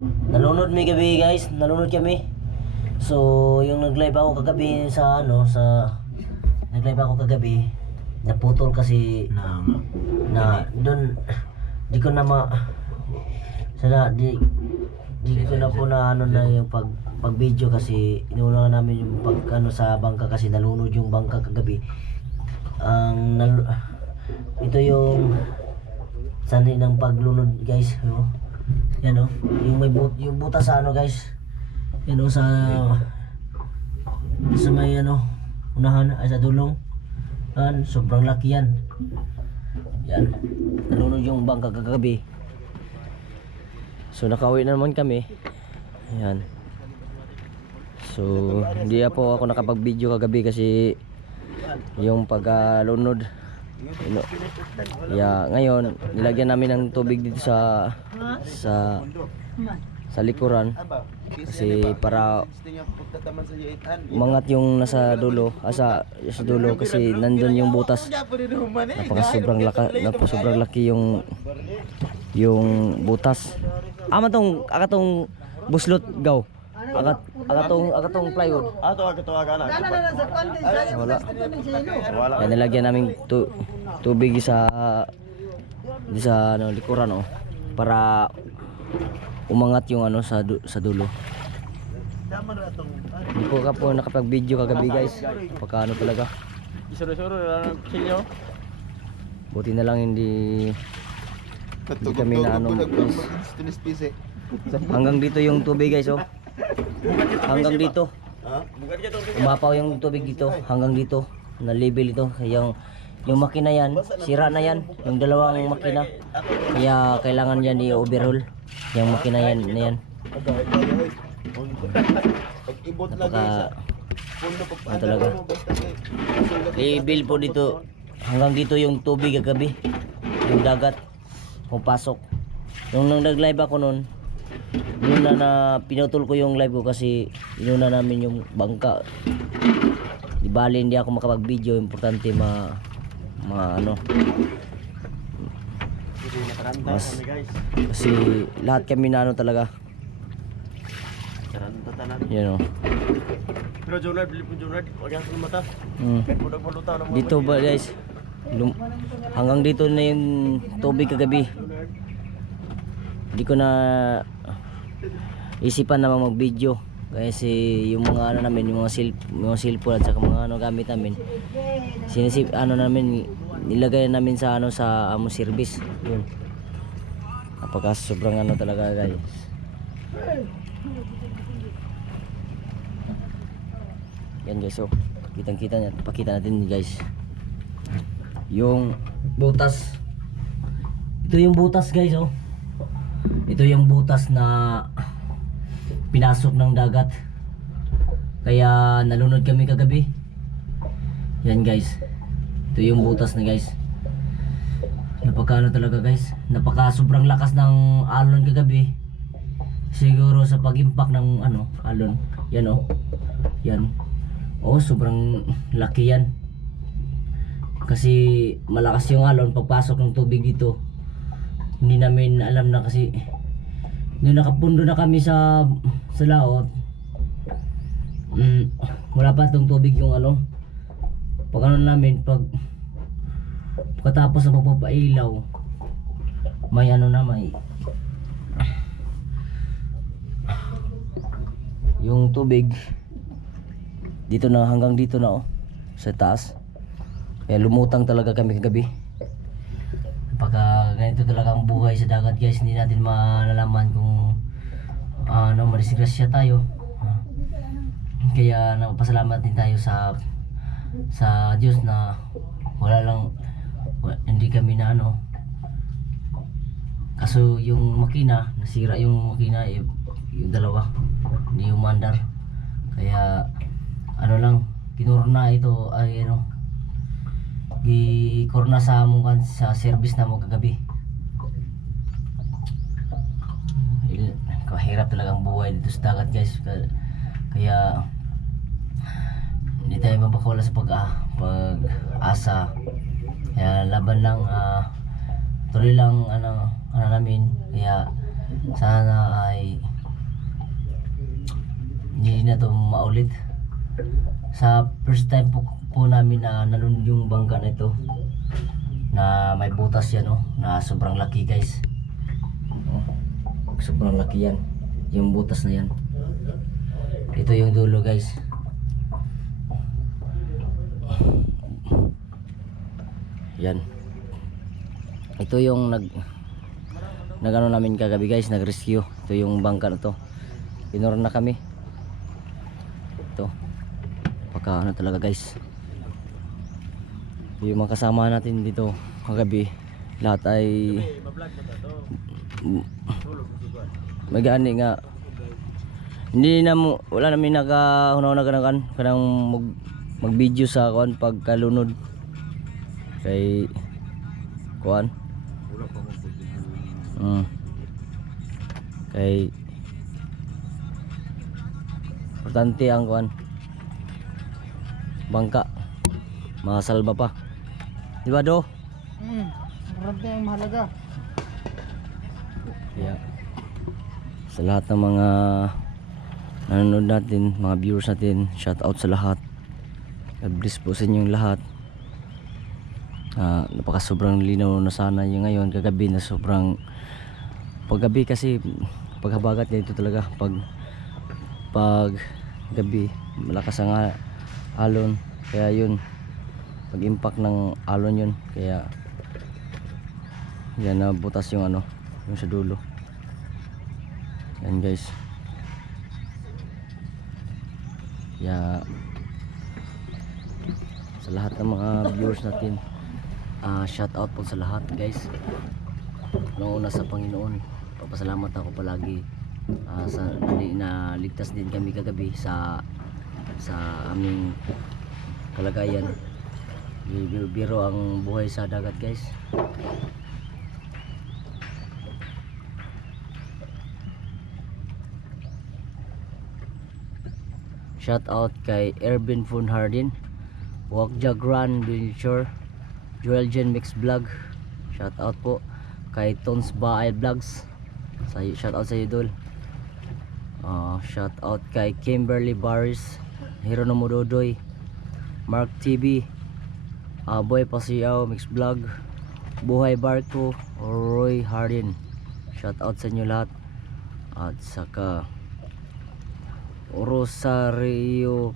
Nalunod mi gabi guys, nalunod kami. So, yung nag-live ako kagabi sa ano, sa nag-live ako kagabi, naputol kasi Na, na doon di ko na ma sana di di ko na po na ano na yung pag pag video kasi inuuna namin yung pag ano sa bangka kasi nalunod yung bangka kagabi. Ang nal, ito yung sanhi ng paglunod guys yo yan o yung may but, yung butas sa ano guys yan o sa sa may ano unahan ay sa dulong yan sobrang laki yan yan. Nalunod yung bangka kagabi. So nakauwi na naman kami. Ayan. So hindi po ako nakapag-video kagabi kasi yung pagkalunod. Ino, yeah, ngayon nilagyan namin ng tubig dito sa sa sa likuran. Kasi para umangat yung nasa dulo asa sa dulo kasi nandun yung butas. Napaka sobrang laka napaka sobrang laki yung yung butas. Ama tong akatong buslot gaw. Akat akatong akatong plywood Ato aga to aga na. wala. Yan nilagyan namin tu tubig sa sa ano likuran oh para umangat yung ano sa du- sa dulo. Hindi po ka po nakapag-video kagabi guys. Pagka ano talaga. Isuro-suro na kilyo. buti na lang hindi hindi kami na ano hanggang dito yung tubig guys oh. Hanggang dito. Umapaw yung tubig dito. Hanggang dito. Na level ito yung yung makina yan sira na yan. Yung dalawang makina. Kaya kailangan yan i-overhaul. Yung makina yan na yan. Pag-ibot napaka sa pag ano talaga? level po dito. hanggang dito yung tubig kagabi yung dagat. Pumapasok nung nang nag-live ako noon yun na na pinutol ko yung live ko kasi inuna namin yung bangka. Di bali hindi ako makapag video importante ma ma ano mas kasi lahat kami na ano talaga tanan. yun know. Pero Jonard, bili po Jonard. Wag yan sa mata. mm. Na mga dito ba guys lum- hanggang dito na yung tubig kagabi hindi ko na isipan naman mag video kasi yung mga ano namin yung mga sil mga cellphone at saka mga ano gamit namin sinisip ano namin nilagay namin sa ano sa amo service. Yun. Napaka sobrang ano talaga guys. Yan guys so kitang kita niya pakita natin guys. Yung butas. Ito yung butas guys oh. Ito yung butas na pinasok ng dagat. Kaya nalunod kami kagabi. Yan guys. Ito yung butas na guys. Napaka talaga guys. Napaka sobrang lakas ng alon kagabi. Siguro sa pag-impact ng ano alon. Yan oh. Yan. Oh sobrang laki yan. Kasi malakas yung alon pagpasok ng tubig dito. Hindi namin alam na kasi nung nakapundo na kami sa sa laot mm, wala pa tong tubig yung ano. Pag ano namin pag pagkatapos ng pagpapailaw may ano na may yung tubig dito na hanggang dito na oh sa taas. Kaya lumutang talaga kami kagabi. Pagka ganito talaga ang buhay sa dagat guys. Hindi natin malalaman kung ano madisgrasya tayo. Ah. kaya napasalamat din tayo sa sa Diyos na wala lang wa- hindi kami na ano. Kaso yung makina nasira yung makina eh, yung dalawa hindi yung mandar kaya ano lang kinurna ito ay ano gikorna sa among sa service na mo kagabi Kahirap talagang buhay dito sa dagat guys Ka- kaya hindi tayo mapakawala sa pag ah, pag asa kaya laban lang ah, tuloy lang ano ano namin kaya sana ay na to maulit. Sa first time po, po namin na nanonood yung bangka na ito na may butas yan oh, na sobrang laki guys. Sobrang laki yan. Yung butas na yan. Ito yung dulo guys. Yan. Ito yung nag nagano namin kagabi guys, nag-rescue. Ito yung bangka na to. Pinor na kami. Ito. Pagka ano talaga guys. Yung mga kasama natin dito kagabi, lahat ay Eh, mablog na to. mm, Tulog ko sugan. may gani nga hindi na mo wala namin naka hunaw na kanang kanang mag mag video sa kuan pagkalunod kay kuan mm. kay importante ang kuan bangka masalba pa di ba do Hmm, marami ang mahalaga. Kaya sa lahat ng mga nanonood natin, mga viewers natin, shout out sa lahat. God bless po sa inyong lahat. Ah, napaka sobrang linaw na sana yung ngayon kagabi na sobrang paggabi kasi paghabagat ganito talaga pag pag gabi malakas ang alon kaya yun pag impact ng alon yun kaya yan na butas yung ano yung sa dulo. Yan guys. Ya. Sa lahat ng mga viewers natin ah shout out po sa lahat guys. Noong sa Panginoon papasalamat ako palagi. Ah, sa na ligtas din kami kagabi sa sa aming kalagayan. Biro ang buhay sa dagat guys Shout out kay Ervin Fun Hardin, Wakja Gran Wilshire, Joel Jen Mix Vlog. Shout out po kay Tons Baay Vlogs. Sa shout out sa iyo dol. Ah, shout out kay Kimberly Baris, Hero no Mudodoy, Mark TV, ah, Boy Pasiyaw Mix Vlog, Buhay Barko, Roy Hardin. Shout out sa inyo lahat. At saka Rosario